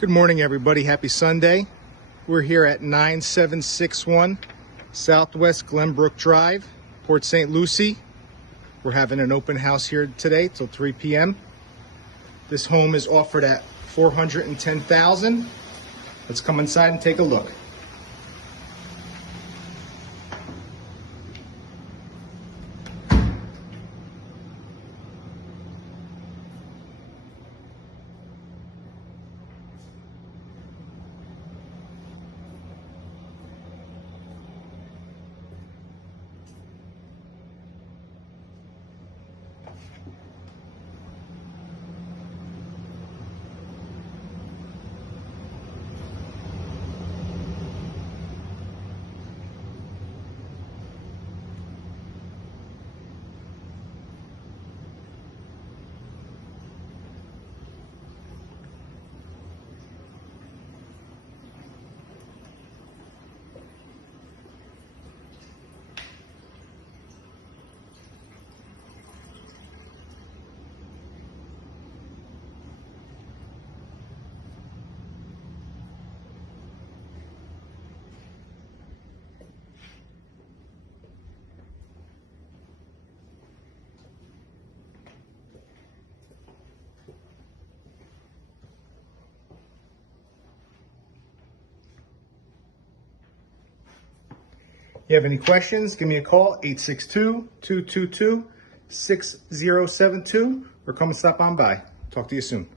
Good morning, everybody. Happy Sunday. We're here at 9761 Southwest Glenbrook Drive, Port St. Lucie. We're having an open house here today till 3 p.m. This home is offered at $410,000. Let's come inside and take a look. If you have any questions, give me a call, 862-222-6072, or come and stop on by. Talk to you soon.